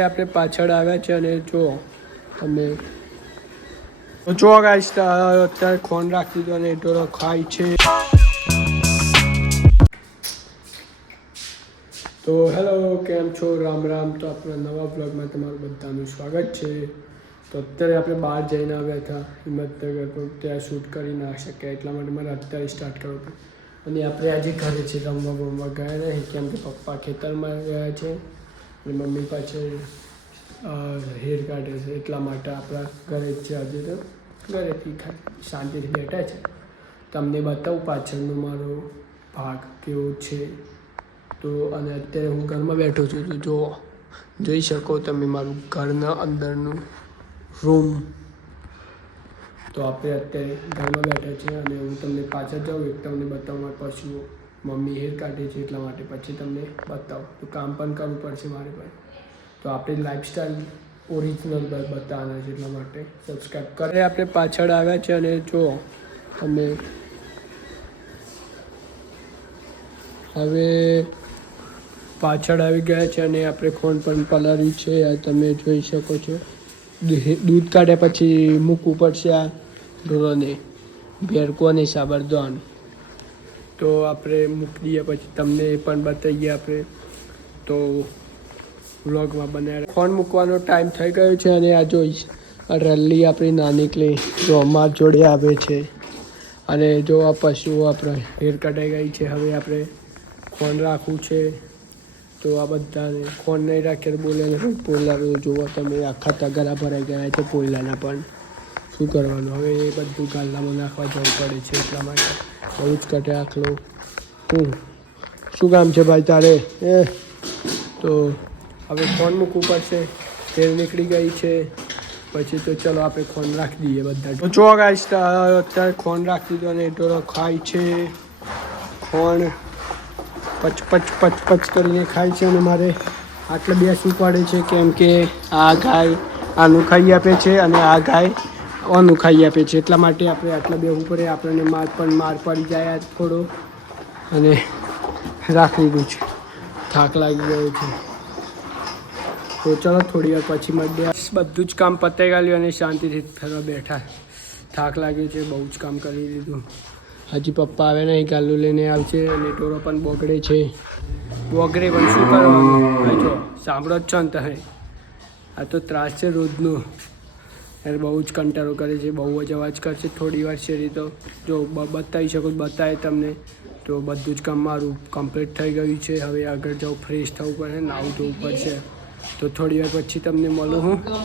આપણે પાછળ આવ્યા છે અને જો તમે જો ગાઈસ અત્યારે ખોન રાખી દીધો અને ઢોરો ખાય છે. તો હેલો, કેમ છો? રામ રામ. તો આપણા નવા બ્લોગમાં તમારું બધાનું સ્વાગત છે. તો અત્યારે આપણે બહાર જઈને આવ્યા હતા હિંમતનગર, પણ ત્યાં શૂટ કરી ના શક્યા, એટલા માટે મારે અત્યારે સ્ટાર્ટ કરવું પડ્યું. અને આપણે આજે ઘરે છે, રમવા ગયા નહીં, કેમ કે પપ્પા ખેતરમાં ગયા છે અને મમ્મી પાછળ હેર કાઢે છે, એટલા માટે આપણા ઘરે જ છે. આજે તો ઘરેથી શાંતિથી બેઠા છે. તમને બતાવું પાછળનો મારો ભાગ કેવો છે. તો અને અત્યારે હું ઘરમાં બેઠો છું, તો જોઈ શકો તમે મારું ઘરના અંદરનું રૂમ. તો આપણે અત્યારે ઘરમાં બેઠા છીએ અને હું તમને પાછળ જાઉં એક તમને બતાવવા પશુઓ મમ્મી હેર કાઢે છે, એટલા માટે પછી તમને બતાવું. તો કામ પણ કરવું પડશે મારે ભાઈ. તો આપણી લાઈફસ્ટાઈલ ઓરિજિનલ બતાવવાના છે, એટલા માટે સબસ્ક્રાઈબ કરે. આપણે પાછળ આવ્યા છે અને જો તમે હવે પાછળ આવી ગયા છે અને આપણે ખોન પણ પલાળ્યું છે, આ તમે જોઈ શકો છો. દૂધ કાઢ્યા પછી મૂકવું પડશે આ ઢોરોને, ભેરકો અને સાબરદોન. તો આપણે મૂકી દઈએ, પછી તમને એ પણ બતાવીએ આપણે. તો વ્લોગમાં બનાવ્યા ફોન મૂકવાનો ટાઈમ થઈ ગયો છે અને આ જોઈશ રલ્લી આપણી નાનીકલી જો અમાર જોડે આવે છે. અને જો આ પશુઓ આપણે હેર કટાઈ ગઈ છે. હવે આપણે ફોન રાખવું છે, તો આ બધાને ફોન નહીં રાખીએ બોલે પોયલા જોવો તમે આખા તગારા ભરાઈ ગયા છે પોયલાના. પણ શું કરવાનું હવે, એ બધું ગાલામાં નાખવા જવું પડે છે, એટલા માટે બહુ જ કટે આખલો. શું કામ છે ભાઈ તારે? તો હવે ફોન મૂકવું પડશે, તેલ નીકળી ગઈ છે. પછી તો ચલો આપણે ખોન રાખી દઈએ બધા. તો જો ગાઈસ અત્યારે ખોન રાખી દીધો અને ઢોરો ખાય છે. ખોન પચ કરીને ખાય છે અને મારે આટલે બેસવું પડે છે, કેમ કે આ ગાય આનું ખાઈ આપે છે અને આ ગાય આનું ખાઈ આપે છે, એટલા માટે આપણે આટલા બેસવું પડે. આપણને માર પડી જાય થોડો અને રાખી દીધું છે, થાક લાગી ગયો છે. તો ચલો થોડી વાર પછી મળીએ. બધું જ કામ પતાઈ ગયું અને શાંતિથી ફરવા બેઠા. થાક લાગ્યો છે, બહુ જ કામ કરી દીધું. હજી પપ્પા આવે નહીં, ગાલું લઈને આવશે અને ટોરો પણ બોગડે છે. બોગડે પણ શું કરવાનું? જો સાંભળો જ છો ને તમે, આ તો ત્રાસ છે રોજનો. યાર બહુ જ કંટાળો કરે છે, બહુ જ અવાજ કરશે. થોડી વાર શેરી તો જો બતાવી શકો, બતાવે તમને. તો બધું જ કામ મારું કમ્પ્લીટ થઈ ગયું છે. હવે આગળ જાઉં, ફ્રેશ થવું પડશે, નાહવું ધોવું પડશે. તો થોડી વાર પછી તમને મળું હું.